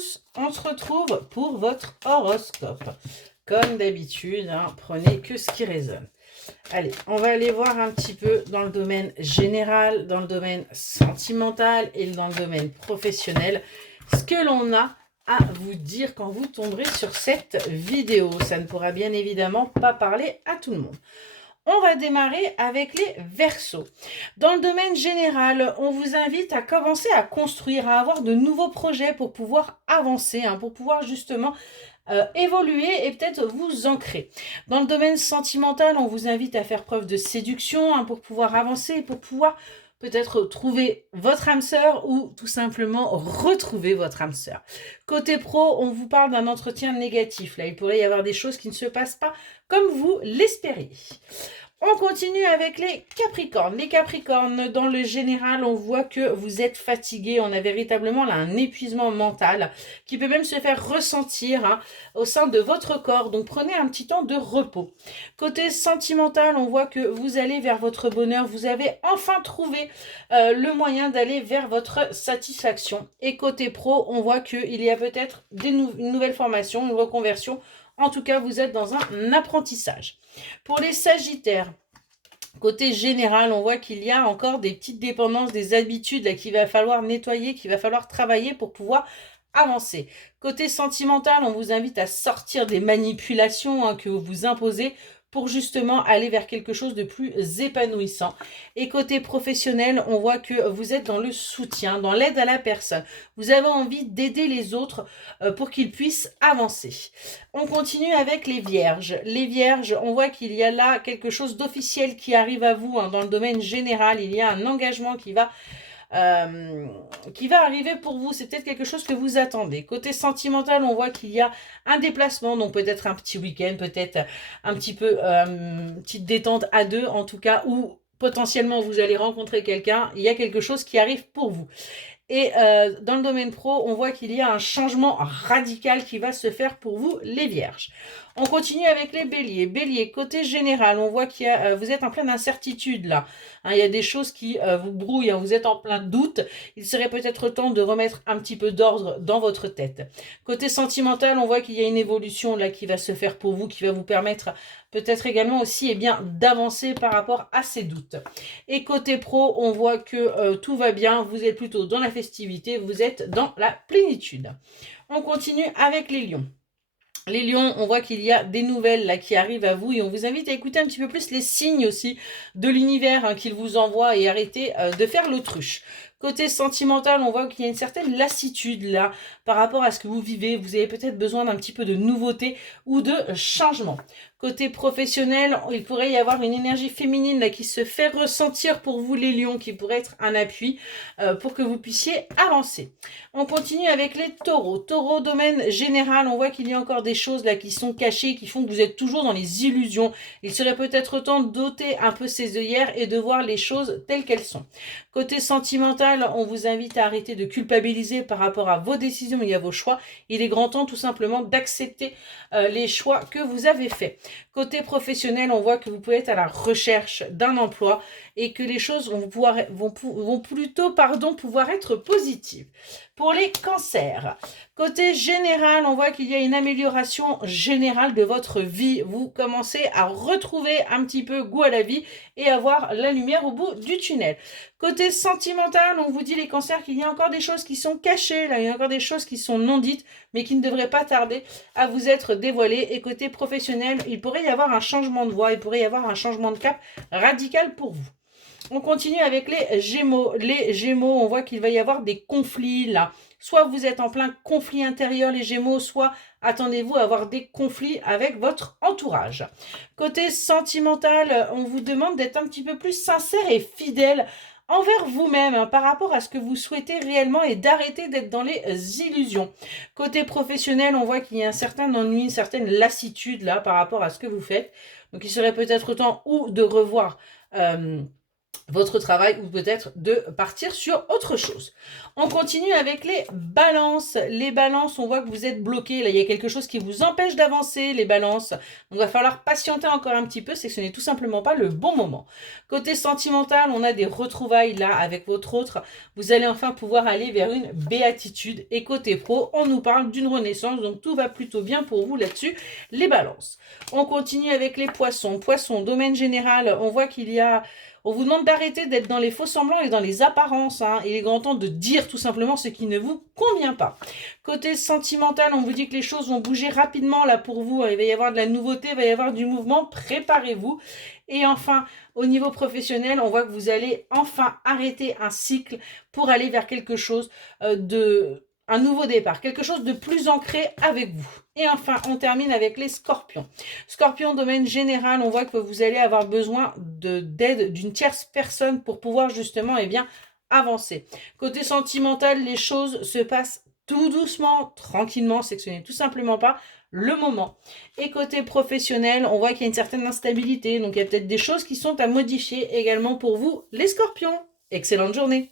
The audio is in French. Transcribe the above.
tous, on se retrouve pour votre horoscope. Comme d'habitude, prenez que ce qui résonne. Allez, on va aller voir un petit peu dans le domaine général, dans le domaine sentimental et dans le domaine professionnel, ce que l'on a à vous dire quand vous tomberez sur cette vidéo. Ça ne pourra bien évidemment pas parler à tout le monde. On va démarrer avec les Verseaux. Dans le domaine général, on vous invite à commencer à construire, à avoir de nouveaux projets pour pouvoir avancer, pour pouvoir justement évoluer et peut-être vous ancrer. Dans le domaine sentimental, on vous invite à faire preuve de séduction pour pouvoir avancer, pour pouvoir peut-être trouver votre âme sœur ou tout simplement retrouver votre âme sœur. Côté pro, on vous parle d'un entretien négatif. Là, il pourrait y avoir des choses qui ne se passent pas comme vous l'espériez. On continue avec les Capricornes. Les Capricornes, dans le général, on voit que vous êtes fatigués. On a véritablement là un épuisement mental qui peut même se faire ressentir au sein de votre corps. Donc, prenez un petit temps de repos. Côté sentimental, on voit que vous allez vers votre bonheur. Vous avez enfin trouvé le moyen d'aller vers votre satisfaction. Et côté pro, on voit qu'il y a peut-être une nouvelle formation, une reconversion. En tout cas, vous êtes dans un apprentissage. Pour les Sagittaires, côté général, on voit qu'il y a encore des petites dépendances, des habitudes là qu'il va falloir nettoyer, qu'il va falloir travailler pour pouvoir avancer. Côté sentimental, on vous invite à sortir des manipulations que vous vous imposez pour justement aller vers quelque chose de plus épanouissant. Et côté professionnel, on voit que vous êtes dans le soutien, dans l'aide à la personne. Vous avez envie d'aider les autres pour qu'ils puissent avancer. On continue avec les Vierges. Les Vierges, on voit qu'il y a là quelque chose d'officiel qui arrive à vous dans le domaine général. Il y a un engagement qui va arriver pour vous. C'est peut-être quelque chose que vous attendez. Côté sentimental, on voit qu'il y a un déplacement, donc peut-être un petit week-end, peut-être un petit peu une petite détente à deux, en tout cas, où potentiellement vous allez rencontrer quelqu'un. Il y a quelque chose qui arrive pour vous. Et dans le domaine pro, on voit qu'il y a un changement radical qui va se faire pour vous, les Vierges. On continue avec les Béliers. Bélier, côté général, on voit qu'il y a, vous êtes en pleine incertitude là. Il y a des choses qui vous brouillent, vous êtes en plein doute. Il serait peut-être temps de remettre un petit peu d'ordre dans votre tête. Côté sentimental, on voit qu'il y a une évolution là qui va se faire pour vous, qui va vous permettre peut-être également aussi d'avancer par rapport à ces doutes. Et côté pro, on voit que tout va bien, vous êtes plutôt dans la festivité, vous êtes dans la plénitude. On continue avec les lions. Les lions, on voit qu'il y a des nouvelles là qui arrivent à vous et on vous invite à écouter un petit peu plus les signes aussi de l'univers qu'il vous envoie et arrêter de faire l'autruche. Côté sentimental, on voit qu'il y a une certaine lassitude là par rapport à ce que vous vivez. Vous avez peut-être besoin d'un petit peu de nouveauté ou de changement. Côté professionnel, il pourrait y avoir une énergie féminine là qui se fait ressentir pour vous les lions, qui pourrait être un appui pour que vous puissiez avancer. On continue avec les taureaux. Taureau, domaine général, on voit qu'il y a encore des choses là qui sont cachées, qui font que vous êtes toujours dans les illusions. Il serait peut-être temps d'ôter un peu ses œillères et de voir les choses telles qu'elles sont. Côté sentimental, on vous invite à arrêter de culpabiliser par rapport à vos décisions et à vos choix. Il est grand temps tout simplement d'accepter les choix que vous avez faits. Côté professionnel, on voit que vous pouvez être à la recherche d'un emploi et que les choses vont plutôt pouvoir être positives. Pour les cancers, côté général, on voit qu'il y a une amélioration générale de votre vie. Vous commencez à retrouver un petit peu goût à la vie et à voir la lumière au bout du tunnel. Côté sentimental, on vous dit les cancers qu'il y a encore des choses qui sont cachées, là, il y a encore des choses qui sont non dites, mais qui ne devraient pas tarder à vous être dévoilées. Et côté professionnel, il pourrait y avoir un changement de voie, il pourrait y avoir un changement de cap radical pour vous. On continue avec les Gémeaux. Les Gémeaux, on voit qu'il va y avoir des conflits là. Soit vous êtes en plein conflit intérieur, les Gémeaux, soit attendez-vous à avoir des conflits avec votre entourage. Côté sentimental, on vous demande d'être un petit peu plus sincère et fidèle envers vous-même par rapport à ce que vous souhaitez réellement et d'arrêter d'être dans les illusions. Côté professionnel, on voit qu'il y a un certain ennui, une certaine lassitude là par rapport à ce que vous faites. Donc il serait peut-être temps ou de revoir votre travail ou peut-être de partir sur autre chose. On continue avec les balances. Les balances, on voit que vous êtes bloqués. Là, il y a quelque chose qui vous empêche d'avancer, les balances. Donc, il va falloir patienter encore un petit peu. C'est que ce n'est tout simplement pas le bon moment. Côté sentimental, on a des retrouvailles là avec votre autre. Vous allez enfin pouvoir aller vers une béatitude. Et côté pro, on nous parle d'une renaissance. Donc, tout va plutôt bien pour vous là-dessus, les balances. On continue avec les poissons. Poissons, domaine général, on voit qu'il y a... On vous demande d'arrêter d'être dans les faux semblants et dans les apparences. Hein. Il est grand temps de dire tout simplement ce qui ne vous convient pas. Côté sentimental, on vous dit que les choses vont bouger rapidement là pour vous. Il va y avoir de la nouveauté, il va y avoir du mouvement. Préparez-vous. Et enfin, au niveau professionnel, on voit que vous allez enfin arrêter un cycle pour aller vers quelque chose un nouveau départ, quelque chose de plus ancré avec vous. Et enfin, on termine avec les scorpions. Scorpion, domaine général, on voit que vous allez avoir besoin d'aide d'une tierce personne pour pouvoir justement avancer. Côté sentimental, les choses se passent tout doucement, tranquillement, c'est que ce n'est tout simplement pas le moment. Et côté professionnel, on voit qu'il y a une certaine instabilité, donc il y a peut-être des choses qui sont à modifier également pour vous, les scorpions. Excellente journée!